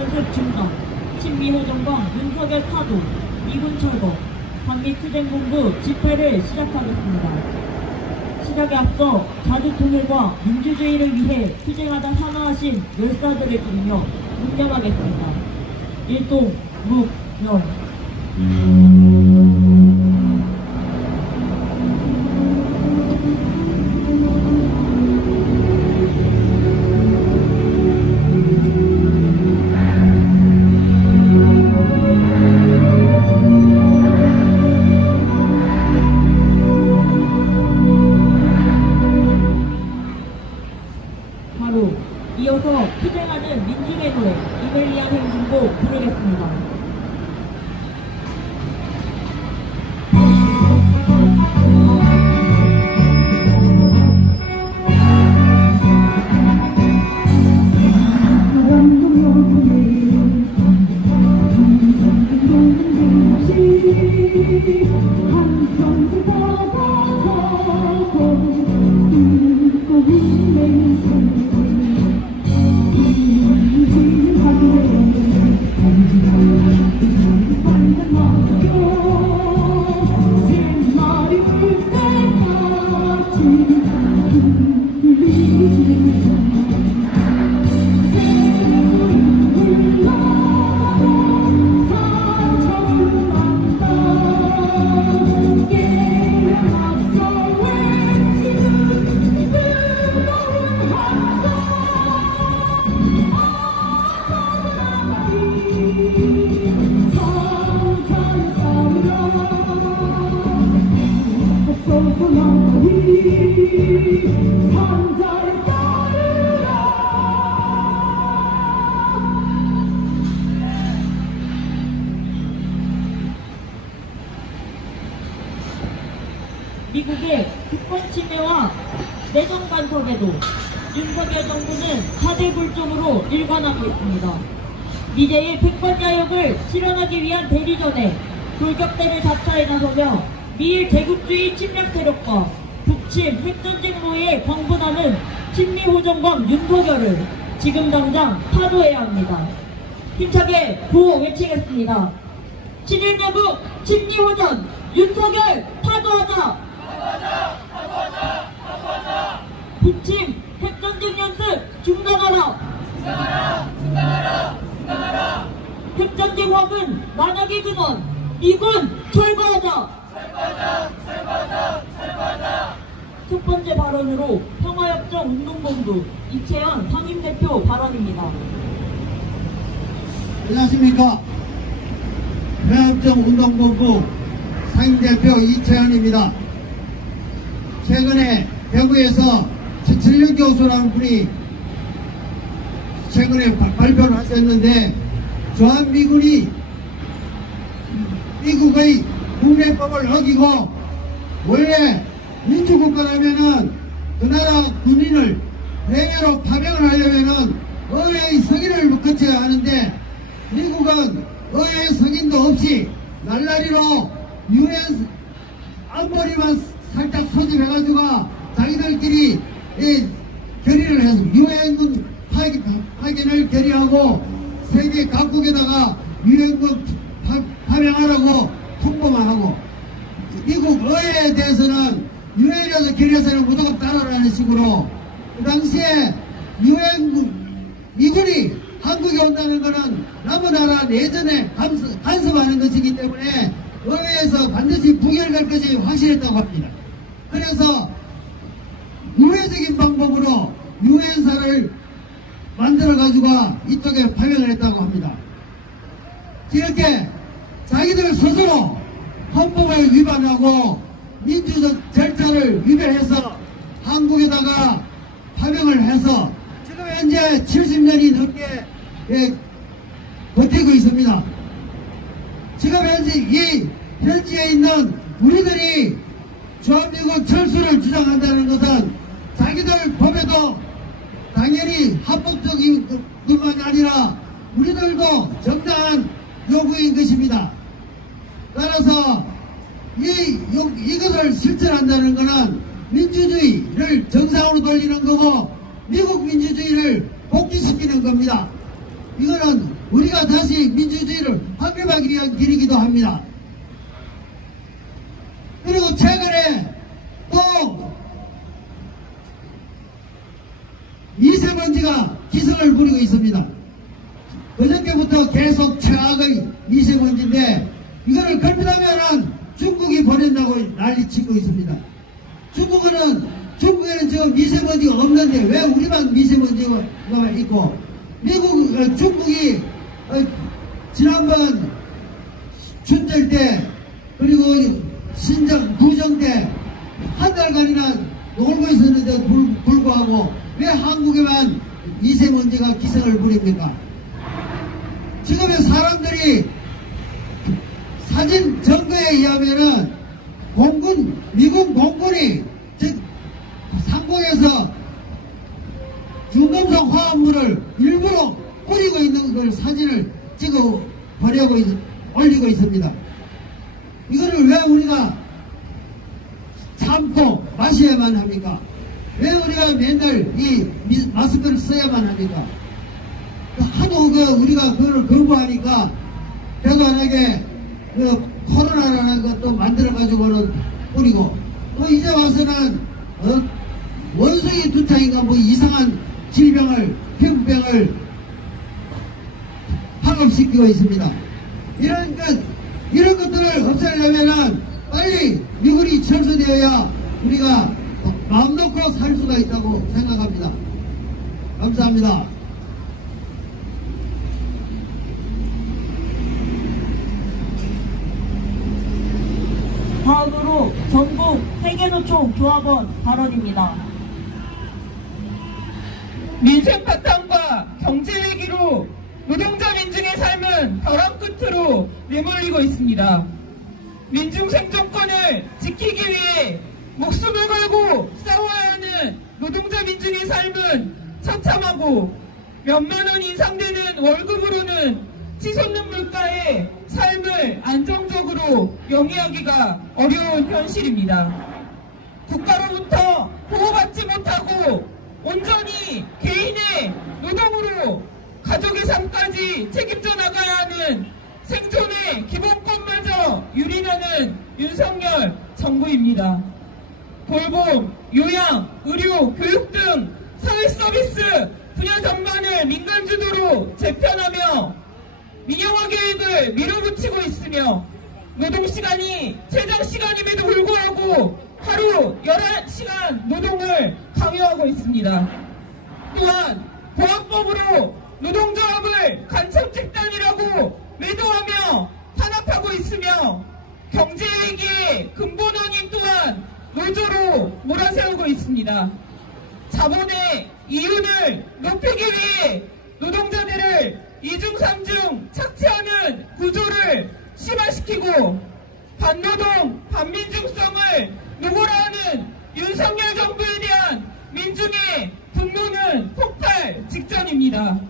연습 중단, 친미호 정권 윤석열 타도, 미군 철거, 방미투쟁본부 집회를 시작하겠습니다. 시작에 앞서 자주통일과 민주주의를 위해 투쟁하다 사망하신 열사들을 부르며 묵념하겠습니다. 일동 묵념. 바로 이어서 투쟁하는 민중의 노래 이멜리안 행진곡 부르겠습니다. 미국의 국권 침해와 내정 간섭에도 윤석열 정부는 사대불종으로 일관하고 있습니다. 미래의 패권야욕을 실현하기 위한 대리전에 돌격대를 자처해 나서며 미일 제국주의 침략 세력과 북침 핵전쟁로에 광분하는 친미호정광 윤석열을 지금 당장 타도해야 합니다. 힘차게 구호 외치겠습니다. 친일내부 친미호전 윤석열 타도하자! 북침 핵전쟁 연습 중단하라! 핵전쟁 화분 만약의 근원 미군 철거하자! 첫 번째 발언으로 평화협정 운동본부 이채연 상임대표 발언입니다. 안녕하십니까. 평화협정 운동본부 상임대표 이채연입니다. 최근에 대구에서 최철령 교수라는 분이 최근에 발표를 하셨는데, 주한미군이 미국의 국내법을 어기고 원래 민주국가라면은 그 나라 군인을 해외로 파병을 하려면은 의회의 승인을 거쳐야 하는데, 미국은 의회 승인도 없이 날라리로 유엔 안보리만 살짝 소집해가지고 자기들끼리 결의를 해서 유엔군 파견을 결의하고 세계 각국에다가 유엔군 파병하라고 통보만 하고, 미국 의회에 대해서는 유엔에서 결의해서는 무조건 따라라는 식으로, 그 당시에 미군이 한국에 온다는 것은 남의 내전에 간섭하는 것이기 때문에 의회에서 반드시 부결될 것이 확실했다고 합니다. 그래서 우회적인 방법으로 유엔사를 만들어가지고 이쪽에 파병을 했다고 합니다. 이렇게 자기들 스스로 헌법을 위반하고 민주적 절차를 위배해서 한국에다가 파병을 해서 지금 현재 70년이 넘게 버티고 있습니다. 지금 현지에 있는 우리들이 주한미군 철수를 주장한다는 것은 자기들 법에도 당연히 합법적인 것만이 아니라 우리들도 정당한 요구인 것입니다. 따라서 이것을 실천한다는 것은 민주주의를 정상으로 돌리는 거고 미국 민주주의를 복귀시키는 겁니다. 이거는 우리가 다시 민주주의를 확립하기 위한 길이기도 합니다. 그리고 최근에 또 미세먼지가 기승을 부리고 있습니다. 그저께부터 계속 최악의 미세먼지인데 이거를 걸핏하면은 중국이 보낸다고 난리치고 있습니다. 중국에는 지금 미세먼지가 없는데 왜 우리만 미세먼지가 있고 중국이 지난번 춘절 때 그리고 구정 때 한 달간이나 놀고 있었는데 불구하고 왜 한국에만 미세먼지가 기승을 부립니까? 지금의 사람들이 사진 증거에 의하면은 미군 공군이 상공에서 중금속 화합물을 일부러 뿌리고 있는 걸 사진을 찍어 올리고 있습니다. 이거를 왜 우리가 참고 마셔야만 합니까? 왜 우리가 맨날 이 마스크를 써야만 합니까? 하도 우리가 그걸 거부하니까 그래도 만약에 코로나라는 것도 만들어가지고는 뿌리고 또 이제 와서는 원숭이 두창인가 뭐 이상한 피부병을 파급시키고 있습니다. 이런 것들을 없애려면은 빨리 미군이 철수되어야 우리가 마음 놓고 살 수가 있다고 생각합니다. 감사합니다. 다음으로 전국 세계노총 조합원 발언입니다. 민생 파탄과 경제 위기로 노동자 민중의 삶은 벼랑 끝으로 내몰리고 있습니다. 민중 생존권을 지키기 위해 목숨을 걸고 싸워야 하는 노동자 민중의 삶은 처참하고 몇만 원 인상되는 월급으로는 치솟는 물가에 삶을 안정적으로 영위하기가 어려운 현실입니다. 국가로부터 보호받지 못하고 온전히 개인의 노동으로 가족의 삶까지 책임져 나가야 하는 생존의 기본권마저 유린하는 윤석열 정부입니다. 돌봄, 요양, 의료, 교육 등 사회 서비스 분야 전반을 민간 주도로 재편하며 민영화 계획을 밀어붙이고 있으며 노동시간이 최장시간임에도 불구하고 하루 11시간 노동을 강요하고 있습니다. 또한 보안법으로 노동조합을 간첩집단이라고 매도하며 탄압하고 있으며 경제위기의 근본원인 또한 노조로 몰아세우고 있습니다. 자본의 이윤을 높이기 위해 노동자들을 이중삼중 착취하는 구조를 심화시키고 반노동, 반민중성을 노골화하는 윤석열 정부에 대한 민중의 분노는 폭발 직전입니다.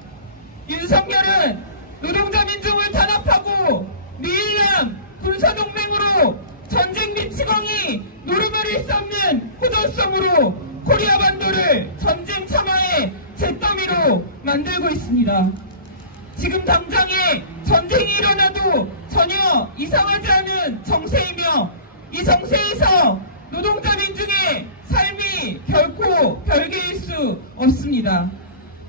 윤석열은 노동자 민중을 탄압하고 미일남 군사동맹으로 전쟁 미치광이 노름을 수 없는 호전성으로 코리아 반도를 전쟁 참화의 잿더미로 만들고 있습니다. 지금 당장에 전쟁이 일어나도 전혀 이상하지 않은 정세이며 이 정세에서 노동자 민중의 삶이 결코 별개일 수 없습니다.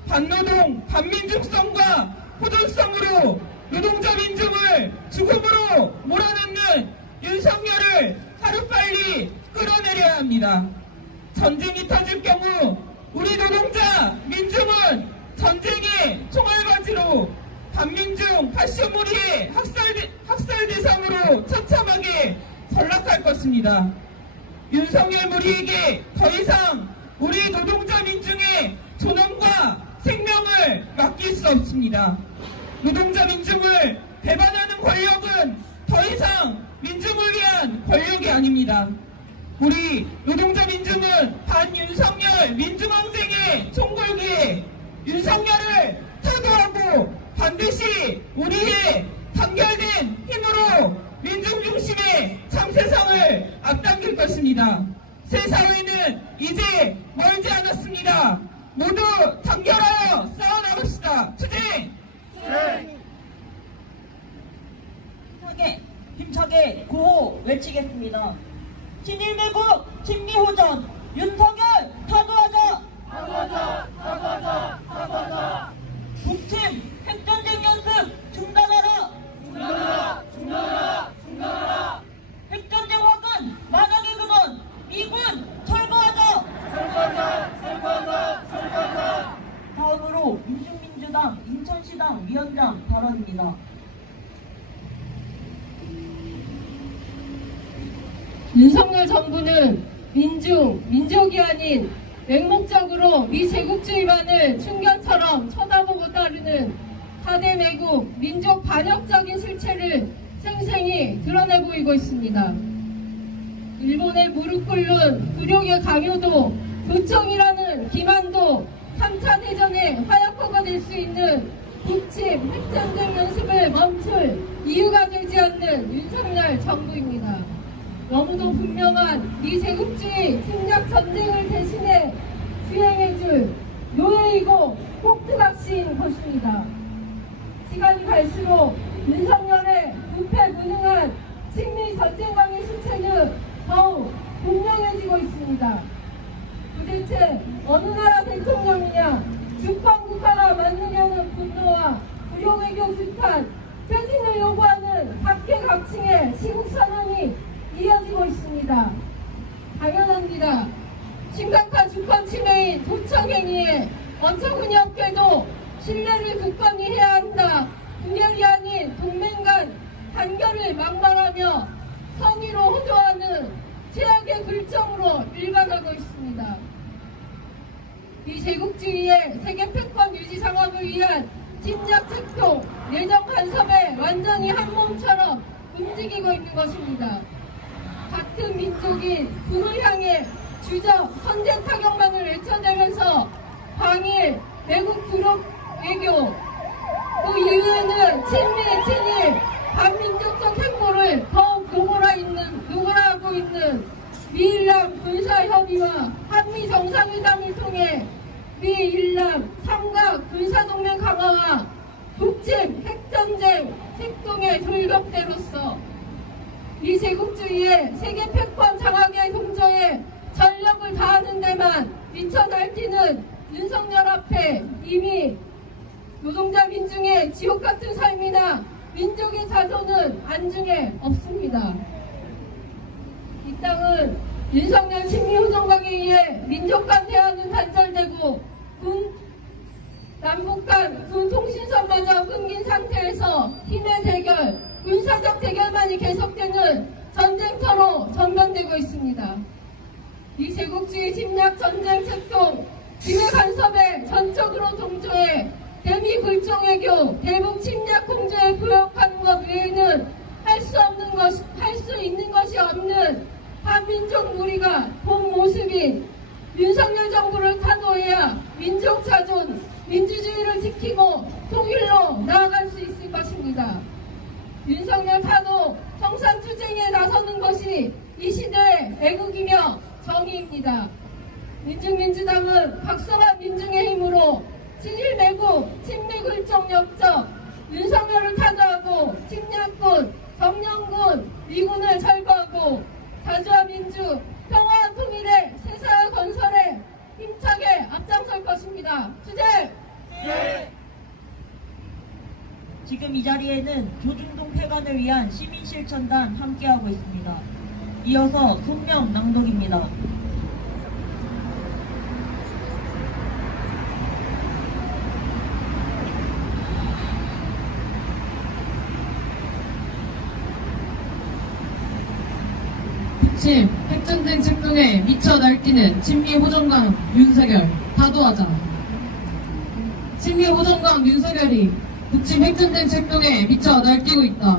반노동, 반민중성과 호전성으로 노동자 민중을 죽음으로 몰아넣는 윤석열을 하루빨리 끌어내려야 합니다. 전쟁이 터질 경우 우리 노동자 민중은 전쟁의 총알바지로 반민중 파쇼무리의 학살 대상으로 처참하게 전락할 것입니다. 윤석열 무리에게 더 이상 우리 노동자 민중의 존엄과 생명을 맡길 수 없습니다. 노동자 민중을 배반하는 권력은 더 이상 민중을 위한 권력이 아닙니다. 우리 노동자 민중은 반윤석열 민중항쟁의 총궐기에 윤석열을 타도하고 반드시 우리의 단결된 힘으로 민중 중심의 참세상을 앞당길 것입니다. 새 사회는 이제 멀지 않았습니다. 모두 단결하여 싸워나갑시다. 투쟁! 힘차게 구호 외치겠습니다. 친일매국 친미호전 윤석열 타도하자! 타도하자! 북침 핵전쟁 연습 중단하라! 핵전쟁 화근 만약의 근원 미군 철거하자! 다음으로 민중민주당 인천시당 위원장 발언입니다. 윤석열 정부는 민족이 아닌 맹목적으로 미제국주의만을 충견처럼 쳐다보고 따르는 타대매국 민족 반역적인 실체를 생생히 드러내 보이고 있습니다. 일본의 무릎 꿇는 굴욕의 강요도 도청이라는 기만도 3차 대전의 화약고가 될 수 있는 북침 핵전쟁 연습을 멈출 이유가 되지 않는 윤석열 정부입니다. 너무도 분명한 미제국주의 침략 전쟁을 대신해 수행해줄 노예이고 폭투각시인 것입니다. 시간이 갈수록 윤석열의 부패무능한 친미 전쟁강의 실체는 더욱 분명해지고 있습니다. 도대체 어느 나라 대통령이냐, 주권국가가 만들려는 분노와 부용외교 주탄, 퇴진을 요구하는 각계각층의 시국선언이 이어지고 있습니다. 당연합니다. 심각한 주권 침해인 도청행위에 어처구니 없게도 신뢰를 굳건히 해야 한다. 분열이 아닌 동맹 간 단결을 막말하며 선의로 호도하는 최악의 굴정으로 일관하고 있습니다. 이 제국주의의 세계 패권 유지 장악을 위한 침략 책동, 내정 간섭에 완전히 한 몸처럼 움직이고 있는 것입니다. 같은 민족인 군을 향해 주적 선제 타격만을 외쳐대면서 방일, 외국 부록 외교, 그 이후에는 친미, 친일, 반민족적 행보를 더욱 노골화하고 있는 미일남 군사협의와 한미 정상회담을 통해 미일남 삼각 군사동맹 강화와 북침 핵전쟁 책동의 돌격대로서 이 제국주의의 세계 패권 장악의 동조에 전력을 다하는 데만 미쳐 날뛰는 윤석열 앞에 이미 노동자 민중의 지옥 같은 삶이나 민족의 자존은 안중에 없습니다. 이 땅은 윤석열 친미호정각에 의해 민족 간 대화는 단절되고 남북 간 군 통신선마저 끊긴 상태에서 힘의 대결, 군사적 대결만이 계속되는 전쟁터로 전변되고 있습니다. 이 제국주의 침략 전쟁 책동, 기회 간섭에 전적으로 동조해 대미 굴종 외교, 대북 침략 공조에 부역하는 것 외에는 할 수 있는 것이 없는 반민족 무리가 본 모습인 윤석열 정부를 타도해야 민족 자존, 민주주의를 지키고 통일로 나아갈 수 있을 것입니다. 윤석열 타도 청산투쟁에 나서는 것이 이 시대의 애국이며 정의입니다. 민중민주당은 각성한 민중의 힘으로 친일매국, 친미굴종 역적, 윤석열을 타도하고 침략군, 점령군, 미군을 철거하고 자주와 민주, 평화와 통일의 새사회 건설에 힘차게 앞장설 것입니다. 투쟁! 지금 이 자리에는 조중동 폐간을 위한 시민실천단 함께하고 있습니다. 이어서 성명 낭독입니다. 북침 핵전쟁 책동에 미쳐 날뛰는 친미 호정강 윤석열 타도하자. 친미 호정강 윤석열이 북침 핵전쟁 책동에 미쳐 날뛰고 있다.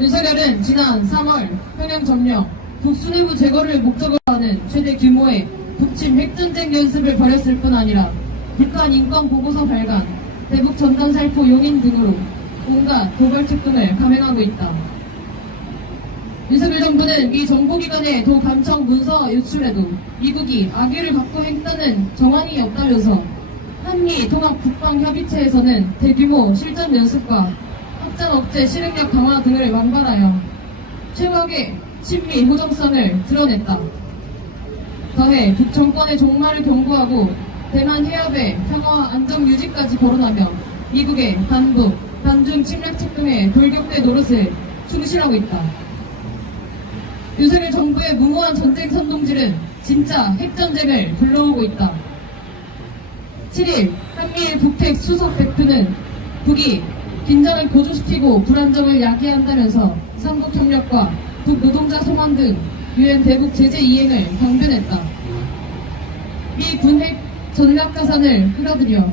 윤석열은 지난 3월 평양 점령, 북수뇌부 제거를 목적으로 하는 최대 규모의 북침 핵전쟁 연습을 벌였을 뿐 아니라 북한 인권 보고서 발간, 대북 전단 살포 용인 등으로 온갖 도발 책동을 감행하고 있다. 윤석열 정부는 이 정보기관의 도감청 문서 유출에도 미국이 악의를 갖고 했다는 정황이 없다면서 한미 통합 국방협의체에서는 대규모 실전 연습과 확장 억제 실행력 강화 등을 완발하여 최악의 친미 호정성을 드러냈다. 더해 북정권의 종말을 경고하고 대만 해협의 평화와 안정 유지까지 거론하며 미국의 반북, 반중 침략책 등의 돌격대 노릇을 충실하고 있다. 윤석열 정부의 무모한 전쟁 선동질은 진짜 핵전쟁을 불러오고 있다. 7일 한미일 북핵 수석 대표는 북이 긴장을 고조시키고 불안정을 야기한다면서 삼국협력과 북노동자 송환 등 유엔 대북 제재 이행을 강변했다. 미 군핵 전략자산을 끌어들여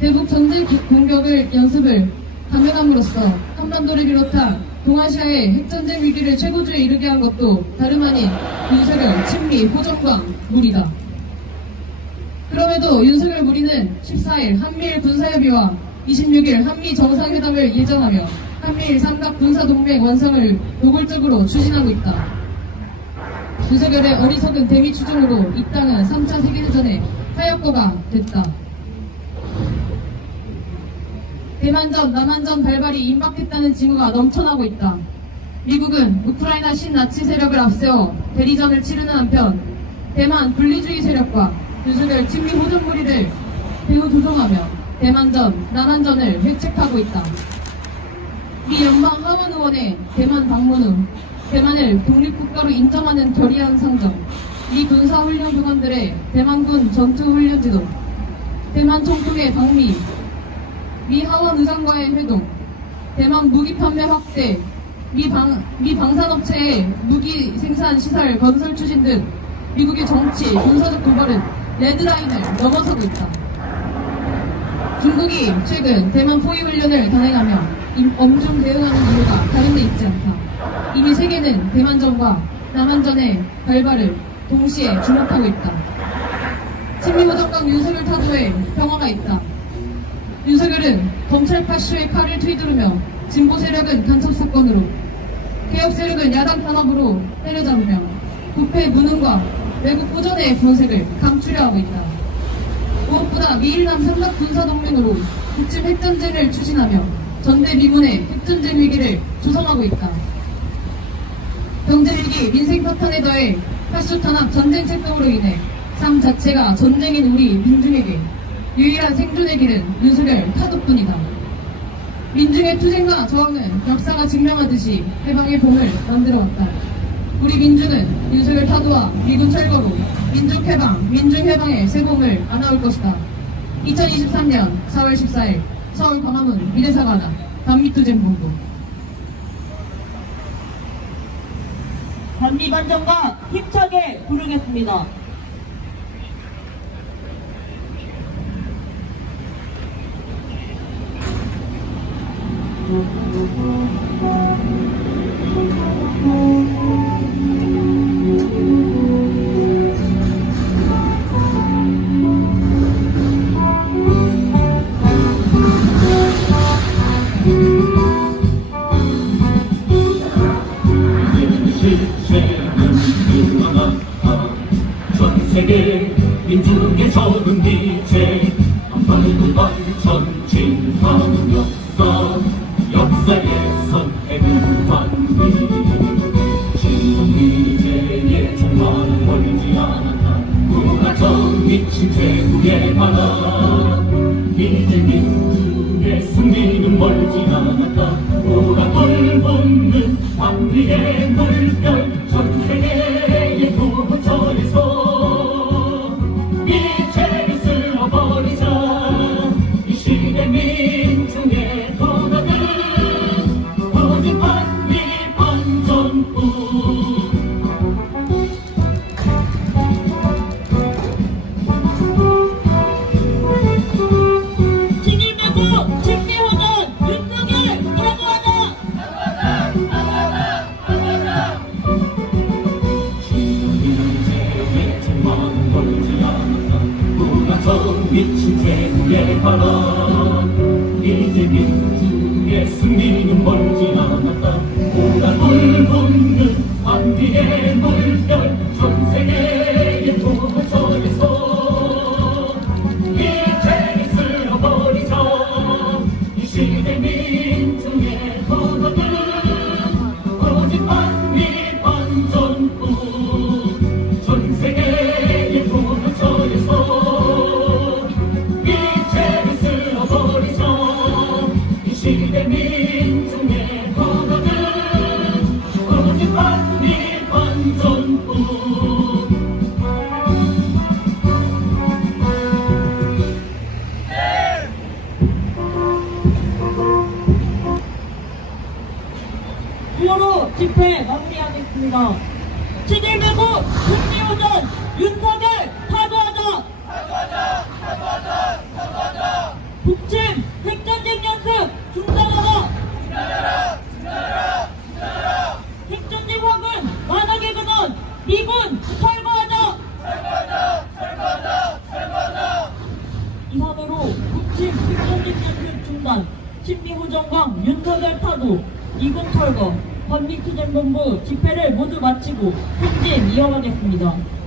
대북 전쟁 공격을 연습을 감행함으로써 한반도를 비롯한 동아시아의 핵전쟁 위기를 최고조에 이르게 한 것도 다름 아닌 윤석열 친미 호정광 무리다. 그럼에도 윤석열 무리는 14일 한미일 군사협의와 26일 한미 정상회담을 예정하며 한미일 삼각 군사동맹 완성을 노골적으로 추진하고 있다. 윤석열의 어리석은 대미 추종으로 이 땅은 3차 세계대전의 타협거가 됐다. 대만전, 남한전 발발이 임박했다는 징후가 넘쳐나고 있다. 미국은 우크라이나 신나치 세력을 앞세워 대리전을 치르는 한편 대만 분리주의 세력과 윤석열 친미 호전 무리를 배후 조종하며 대만전, 남한전을 회책하고 있다. 미 연방 하원 의원의 대만 방문 후 대만을 독립국가로 인정하는 결의안 상정, 미 군사훈련기관들의 대만군 전투훈련지도, 대만 총통의 방미, 미 하원 의장과의 회동, 대만 무기 판매 확대, 미 방산업체의 무기 생산 시설 건설 추진 등 미국의 정치, 군사적 도발은 레드라인을 넘어서고 있다. 중국이 최근 대만 포위 훈련을 단행하며 엄중 대응하는 이유가 다른 데 있지 않다. 이미 세계는 대만전과 남한전의 발발을 동시에 주목하고 있다. 친미호정강 윤석열 타도에 평화가 있다. 윤석열은 검찰 파쇼의 칼을 휘두르며 진보 세력은 간첩 사건으로, 개혁 세력은 야당 탄압으로 때려잡으며 부패 무능과 외국 보전의 본색을 감추려 하고 있다. 무엇보다 미일남 삼각 군사동맹으로 북침 핵전쟁을 추진하며 전대미문의 핵전쟁 위기를 조성하고 있다. 경제위기, 민생 파탄에 더해 파쇼 탄압 전쟁책 등으로 인해 삶 자체가 전쟁인 우리 민중에게 유일한 생존의 길은 윤석열 타도뿐이다. 민중의 투쟁과 저항은 역사가 증명하듯이 해방의 봄을 만들어왔다. 우리 민중은 윤석열 타도와 미군 철거로 민족해방, 민중해방의 새 봄을 안아올 것이다. 2023년 4월 14일 서울 광화문 미래사관학 반미투쟁본부. 반미반정과 힘차게 부르겠습니다. 전 세계 민중의 적은 기체 한반도 전진하는 역사의 선택은 반미 진미제의 종말은 멀지 않았다. 무가정 미친 태국의 바다 이제 민중의 승리는 멀지 않았다. 우라 돌붙는 반미의 물결 전 세계의 도처에서 미체를 쓸어버리자. 이 시대 민중의 도덕은 오직 반미 반전뿐. 진일명부 진미호전 윤석열 타도하자. 진미제의 종말은 멀지 않았다. 무가정 미친 태국의 바다 이제 민중의 승리는 멀지 않았다. 오가 돌붙는 반미의 물결 전 세계의 도처에서 이제를 쓸어버리자. 이 시대 민중의 도덕은 오직 반 한미반전부 전 세계의 도처에서 이제는 쓸어버리자 이 시대 민중의 번호는 오직 한미반전부. 이어로 집회 마무리하겠습니다. 7.19 승리오전 윤석열 타도하자! 북침 핵전쟁 연습 중단하자! 핵전쟁 화근 만악의 근원 미군 철거하자! 이상으로 북침 핵전쟁 연습 중단, 친미호정강 윤석열 타도, 이군 철거, 반미투쟁본부 집회를 모두 마치고 행진 이어가겠습니다.